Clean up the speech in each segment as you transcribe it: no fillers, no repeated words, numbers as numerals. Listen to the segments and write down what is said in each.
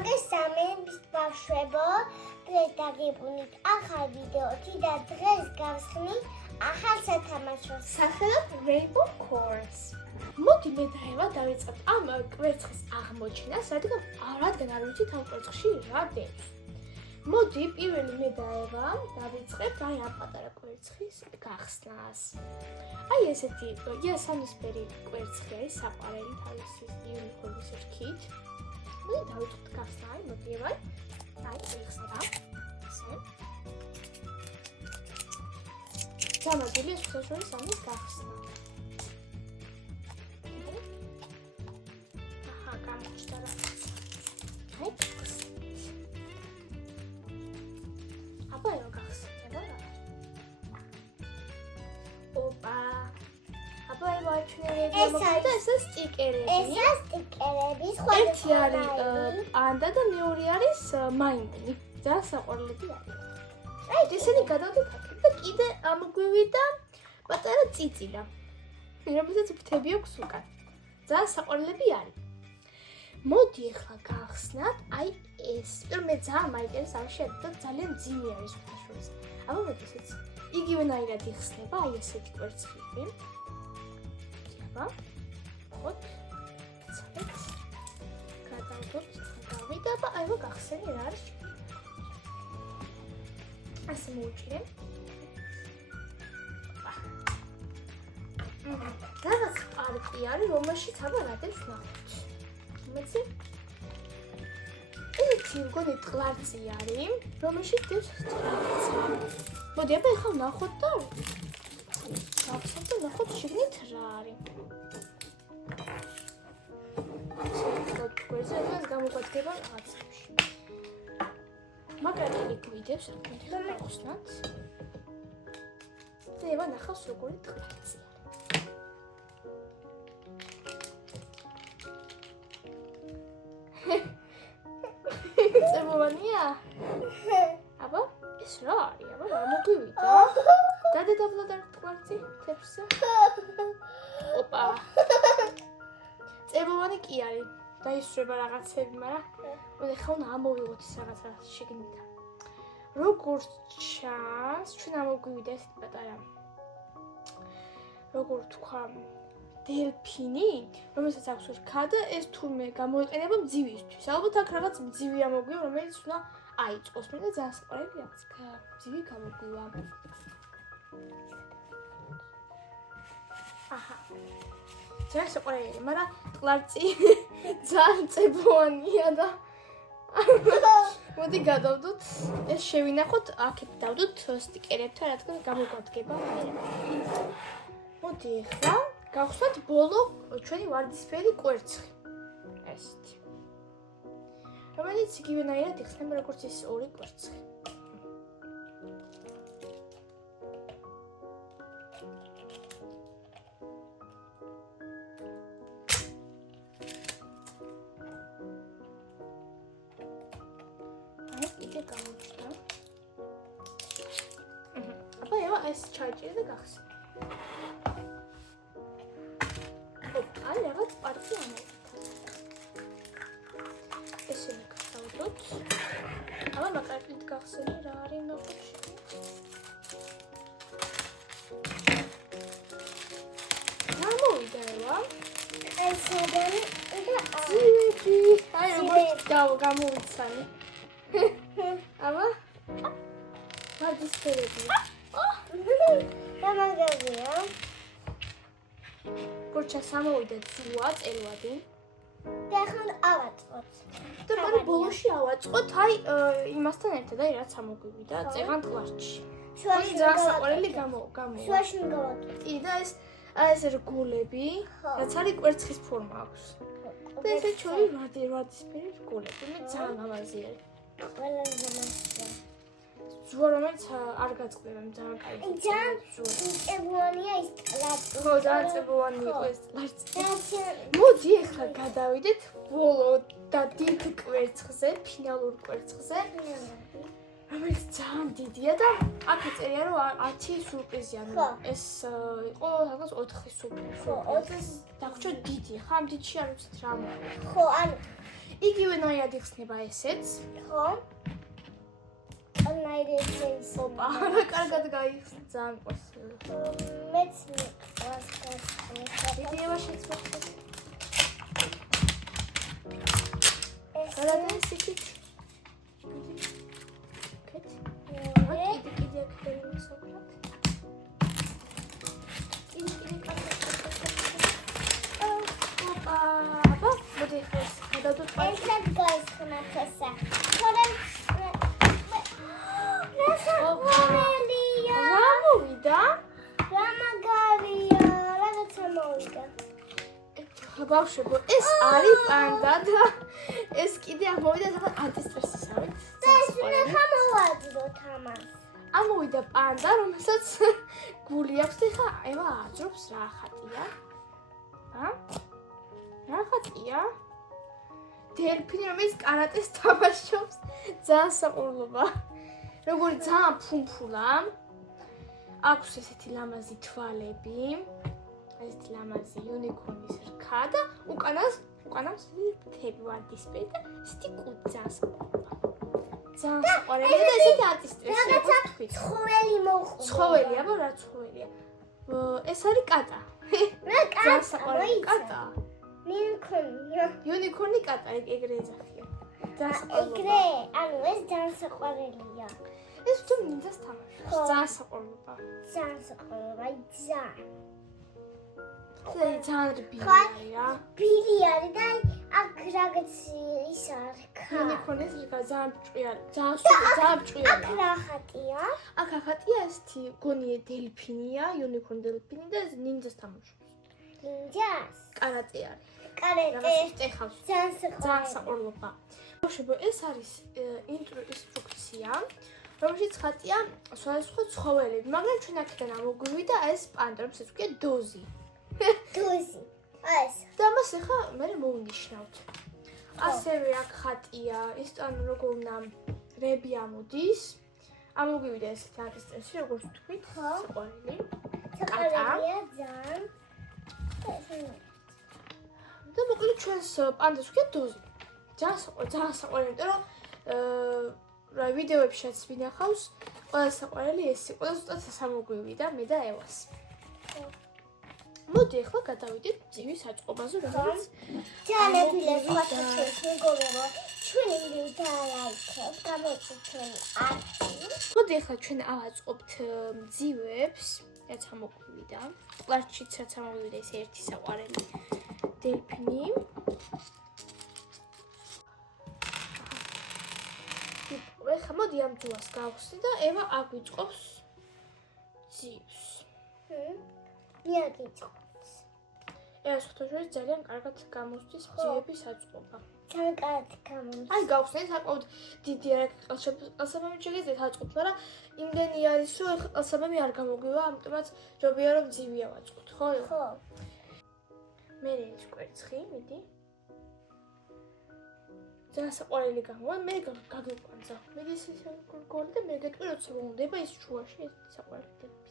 მოგეს სამების ბავშვებო, დღეს დაგიბრუნით ახალ ვიდეოთი და დღეს გავხსნით ახალ სათამაშოს. სახელად Rainbow Chords. მოდი მე და ევა დავიწყებთ ამ კვერცხის აღმოჩენას, რადგან არ ვიცით ამ კვერცხში რა დევს. მოდი პირველი მე და ევა დავიწყებთ ამ პატარა კვერცხის გახსნას. აი ესეთი იასამნისფერი კვერცხი არის საყვარელი თავისი იუნიკორნის რქით. მოდი დავიწყებთ გახსნა, მოდი ევა. აი იხსნა. ასე. გამოდილი ეს ხოშორის ამის გახსნა. აჰა, გამოჩნდა რა. აი. აბა რა გახსნა რა. ოპა. აბა ვაჩნერები მოგდა ეს სტიკერები. ეს სტიკერები ერთი არის პანდა და მეორე არის მაიმუნი. და საყვარლები არის. აი ესენი გადავდით აქ და კიდე ამგვივიდა პატარა წიწილა. რომელსაც ფრთები აქვს უკან. ძალიან საყვარლები არის. მოდი ახლა გავხსნათ აი ეს. მე ძალიან მაინტერესებს ამ შეერთება და ძალიან ძიმი არის უხაშორის. აბა მოდი ესეც იგივენაირად იხსნება აი ესეთი კვერცხები. აბა ხოთ ცოტა გადავდოთ გავიდა და აი გახსენი რა არის. ასე მოვჭირე. რაღაც პარკი არის, რომელშიც აბა რადებს ნახოთ. მეცი ერთი მგონი ტყლარწი არის, რომელშიც დევს ტყლარცი. მოდი აბა ახლა ნახოთ და გავხსნათ და ნახოთ შიგნით რა არის. ეს გამოგვადგება რაღაცებში. მაგალითად გვიდებს რა გავხსნათ. და ევა ნახავს როგორი ტყლარცი. წებოვანია? აბა, ეს რა არის? აბა, რა მოგვივიდა? დადედაბლა ტყლარცი თეთრზე. ოპა. წებოვანი კი არის. დაისრება რაღაცები, მაგრამ ეხლა უნდა ამოვიღოთ ის რაღაცა შეგნითა. როგორც ჩანს, ჩვენ ამოგვივიდა ეს პატარა. როგორ თქვა, დელფინი, რომელსაც აქვს რქა და ეს თურმე გამოიყენება მძივისთვის. ალბათ აქ რაღაც მძივი ამოგვივა, რომელიც უნდა აიწყოს. მე და ძალიან საყვარელი რაღაც მძივი გამოგვივა. აჰა. ძალიან საყვარელი, მაგრამ ტყლარწი ძალიან წებოვანია და მოდი გადავდოთ. ეს შევინახოთ, აქეთ დავდოთ სტიკერებთან, რადგან გამოგვადგება. მოდი ახლა გავხსნათ ბოლო ჩვენი ვარდისფერი კვერცხი. ესეთი. რომელიც იგივენაირად იხსნება როგორც ეს ორი კვერცხი. კიდე გამოჩნდა. აბა ევა ეს ჩაიჭირე და გახსნა. აი რაღაც პარტი ამოვიდა. ესენი გავდოთ. აბა მაგალითად გახსენე რა არის ნახოში. გამოვიდა ევა. აი საბანი და აი როგორ გამოვიცანი. აბა ვარდისფერები. გამაგებია. გორჩა სამოვიდა ძუა წელვადი. და ახლა ავაწყოთ. და პარი ბოლოში ავაწყოთ აი იმასთან ერთად აი რაც ამოგვივიდა წეღან ტყლარჩი. შუაში ძალიან საყვარელი გამო. შუაში გავაწყოთ. კი და ეს ეს რგოლები, რაც არის კვერცხის ფორმა აქვს. და ესე ჩვენი ვარდისფერი რგოლები. მე ძალიან ლამაზი არის. ყველაზე მასა. ზუა რომელიც არ გაწყდება, ძალიან კაი. ძალიან წებოვანია ის ტყლარწი. ხო, ძალიან წებოვანი იყო ეს ტყლარწი. მოდი ახლა გადავიდეთ ბოლო და დიდ კვერცხზე, ფინალურ კვერცხზე. რომელიც ძალიან დიდია და აქ წერია რომ 10 სურპრიზია. ეს იყო რაღაც 4 სურპრიზი. ხო, 4 დაგვრჩა დიდი. ხა ამ დიდში არ ვიცით რა. ხო, ანუ იგივენაირად იხსნება ესეც. ხო? ანაირებს. ოპა, რა კარგად გაიხსნა, ძალიან მყავს. მეც მიყვარს გასწრება. დიდი ევა შეცვალე. ეს გადადეს იქით. კეთ. მეორე. კიდე აქ სოქრათ. კიდე ოპა, აბა, მოდი ეს გადავდოთ პარკში. ერთად გაიხსნა ხესა. თორემ რასაკვირველია. რა მოვიდა? რა მაგარია, რაღაცა მოვიდა. ბავშვებო, ეს არის პანდა და ეს კიდე ამოვიდა რაღაც ანტისტრესისავით. ეს ნახა მოვაძროთ ამას. ამოვიდა პანდა, რომელსაც გული აქვს და ხა ევა აძრობს რა ხატია. რა ხატია? დელფინი, რომელიც კარატეს თამაშობს, ძალიან საყვარლობა. როგორი ძალიან ფუმფულა. აქვს ესეთი ლამაზი თვალები. ესეთი ლამაზი იუნიკორნის რქა და უკანას თები ვარდისფერი და ესეთი კუდი ძალიან საყვარლობა. ძალიან საყვარელია და ესეთი ანტისტრესი. რაღაცა ცხოველი მოხდა. ცხოველი, აბა რა ცხოველია? ეს არის კატა. რა ძალიან საყვარელი კატა. ნიკონია. იუნიკორნი კატა ეგრე ეძახიან. ძალიან საყვარლობა. ეგრე, ანუ ეს ძალიან საყვარელია. ეს თუ მინდა თამაშობს. ძალიან საყვარლობა. ძალიან საყვარელია, ძალიან. ძალიან რბილია. ბილი არის და აქ რაღაც ის არის. იუნიკორნის რგა ძალიან ჭკვიანი, ძალიან აქ ჭკვიანი. რა ხატია? აქ ახატია ესეთი გონიე დელფინია, იუნიკორნ დელფინი და ნინჯას თამაშობს. ნინჯას? კარატე არის. კარატე. რაღაცას ტეხავს. ძალიან ძალიან საყვარელია. საყვარლობა. ბავშვებო, ეს არის ინსტრუქცია, რომელშიც ხატია სხვადასხვა ცხოველები, მაგრამ ჩვენ აქედან ამოგვივიდა ეს პანდა, რომელსაც ქვია დოზი. დოზი. ეს. და მას ახლა მე მოვნიშნავთ. ასევე აქ ხატია, ის ანუ როგორ უნდა რები ამოდის. ამოგვივიდა ესეთი ანტისტრესი, როგორც თქვით, საყვარელი. საყვარელია ძალიან. და მოკლედ ჩვენს პანდას ქვია დოზი. ძალიან საყვარელი, იმიტომ რომ რა ვიდეოებშიც ვინახავს, ყველა საყვარელი ეს იყო და ზუსტად ეს ამოგვივიდა მე და ევას. მოდი ახლა გადავიდეთ ძივის აწყობაზე, რომელიც ძალებილებს ვაცხოთ მეგობრებო, ჩვენი ვიდეო დააიქეთ, გამოიწვიეთ ჩვენი არქივი. მოდი ახლა ჩვენ ავაწყობთ ძივებს, რაც ამოგვივიდა. კლარჩიც რაც ამოგვივიდა ეს ერთი საყვარელი დელფინი. ეხლა მოდი ამ ძუას გავხსნი და ევა აგვიწყობს ძივს. მიაგიწყოთ. ეს ხოთოშორის ძალიან კარგად გამოსდის ძივების აწყობა. ძალიან კარგი გამოსდის. აი გავხსნით, საკმაოდ დიდი არა ყელსაბამი შეგიძლიათ აწყობთ, მაგრამ იმდენი არის, რომ ეხლა ყელსაბამი არ გამოგვივა, ამიტომაც ჯობია რომ ძივი ავაწყოთ, ხო? ხო. მე ეს კვერცხი, მიდი. ძალიან საყვარელი გამოვა, მე გაგიყვანძა. მე ის გორგორი და მე გეტყვი როცა მომდება ის შუაში ეს საყვარელი დელფინი.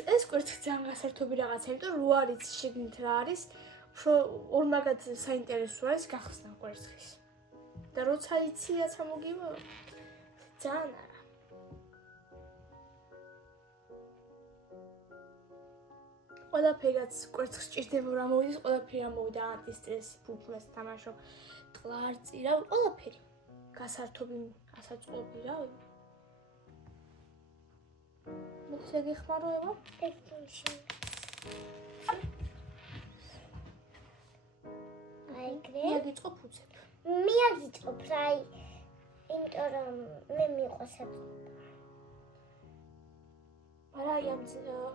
ეს კვერცხი ძალიან გასართობი რაღაცა, იმიტომ რომ არ იცი შეგნით რა არის, ორმაგად საინტერესო არის გახსნა კვერცხის. და როცა იცი რაც ამოგივა, ძალიან არა. ყველაფერაც კვერცხს ჭირდება რა მოვიდეს, ყველაფერი ამოვიდა ანტისტრესი, ფუფუნას თამაშობ, ტყლარწი რა, ყველაფერი. გასართობი, გასაწყობი რა. შეგეხმარო ევა? ტექნიკში. აიგრე. მიაგიწყო ფუცებ. მიაგიწყო ფრაი. იმიტომ რომ მე მიყვარს საწყობა. არა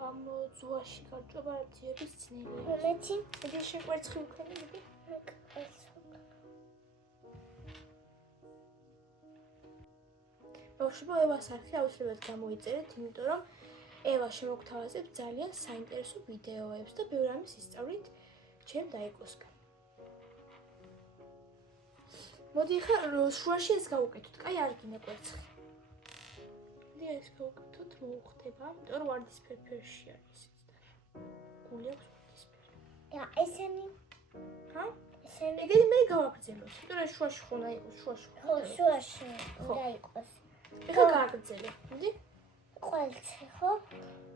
ამ ძუაში გარჭობა ძიების ძნელია. მომეცი? მე შეკვერცხი ვქენი მიდი. ბავშვებო, ევას არხი აუცილებლად გამოიწერეთ, იმიტომ რომ ევა შემოგთავაზებს ძალიან საინტერესო ვიდეოებს და ბევრ ამის ისწავლით ჩემ დაიკოსგან. მოდი ხა შუაში ეს გავუკეთოთ, კაი არ გინდა კვერცხი. მოდი ეს გავუკეთოთ, მოუხდება, იმიტომ რომ ვარდისფერ ფერში არის ეს და გული აქვს ვარდისფერი. და ესენი? ჰა? ეგეთი მე გავაგრძელოთ. იმიტომ რომ შუაში ხო უნდა იყოს, შუაში. ხო, შუაში უნდა იყოს. ეხლა გააგრძელე. მოდი. კვერცხი, ხო?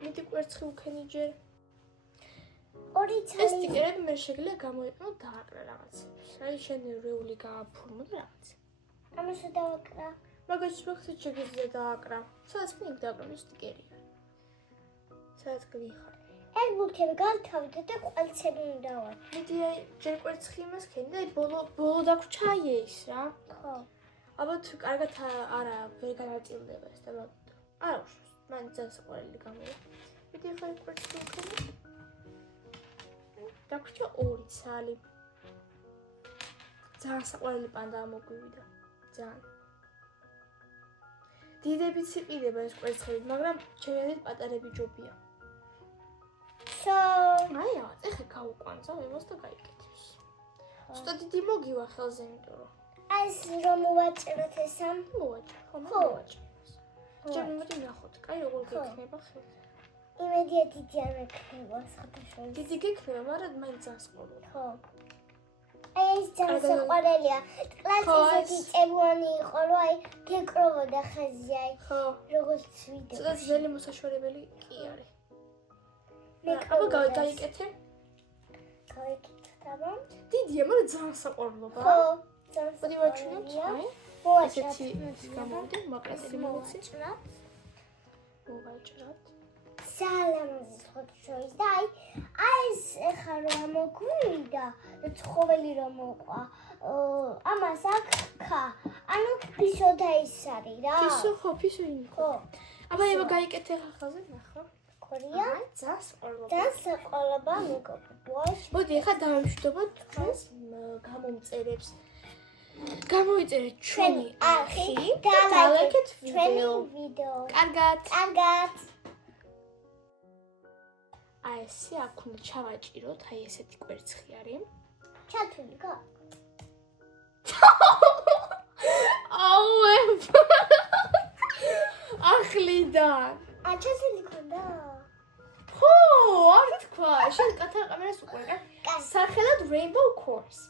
მიდი კვერცხი უქენი ჯერ. ორი ეს ცალი. სტიკერები მე შეგიძლია გამოიყენო დააკრა რაღაცებს. აი შენ რეული გააფორმო და რაღაც. ამას დავაკრა. მაგას შეგიძლია დააკრა. სადაც მე დააკრა სტიკერია. სადაც გიხარ. ეს ბურთები გავთავდე და კვერცხები უნდა ვარ. მიდი აი ჯერ კვერცხი იმას ქენი და აი ბოლო დაგვრჩა აი ეს რა. ხო. ალბათ კარგად არა ვერ განაწილდება ეს და არა უშავს. მან ძალიან საყვარელი გამოვა. მიდი ახლა კვერცხი ვქენი. დაგვრჩა ორი ცალი. ძალიან საყვარელი პანდა მოგვივიდა. ძალიან. დიდებიც იყიდება ეს კვერცხები, მაგრამ ჩემი აზრით პატარები ჯობია. აი, ეხლა გავუკვანძა იმას და გაიკეთებს. ცოტა დიდი მოგივა ხელზე, იმიტომ რომ ეს რომ მოვაჭროთ ესა? მოვაჭრე, ხო, მოვაჭრე. ჯერ მოდი ნახოთ, კაი როგორ გექნება ხელზე. იმედია დიდი არ ექნება საერთოდ. დიდი გექნება, მაგრამ მაინც ძალიან სყოლო. ხო. ეს ძალიან საყვარელია. კლასის წევანი იყო, რომ აი გეკროვოდა ხაზი, აი ხო. როგორც ვიდეო. ცოტა ძველი მოსაშორებელი კი არის. მე აბა გაიკეთე. გაიკეთდა. დიდია, მაგრამ ძალიან საყვარლობა. ხო, ძალიან მოდი ვაჩვენოთ, აი. მოვაჭროთ. ესეთი გამოვიდა, მოკრესილი მოვაჭროთ. მოვაჭროთ. სალამაზის ხოთშოის და აი ეს ახლა რომ მოგვიდა ცხოველი რომ მოყვა ამას აქა ანუ ფისო და ის არის რა ფისო ხო ფისო ინი ხო აბა ება გაიკეთე ხალხაზე ნახო ქორია ძას ყოლობა და საყოლობა მოგობოშ მოდი ახლა დავამშვიდობოთ ჩვენს გამომწერებს გამოიწერეთ ჩვენი არხი და ლაიქეთ ვიდეო კარგად აი ესე აქ უნდა ჩავაჭიროთ, აი ესეთი კვერცხი არის. ჩათული გა. აუე. ახლიდან. ჩათული ქონდა? ხო, არ თქვა. შენ კათა კამერას უყურე. სახელად Rainbow Course.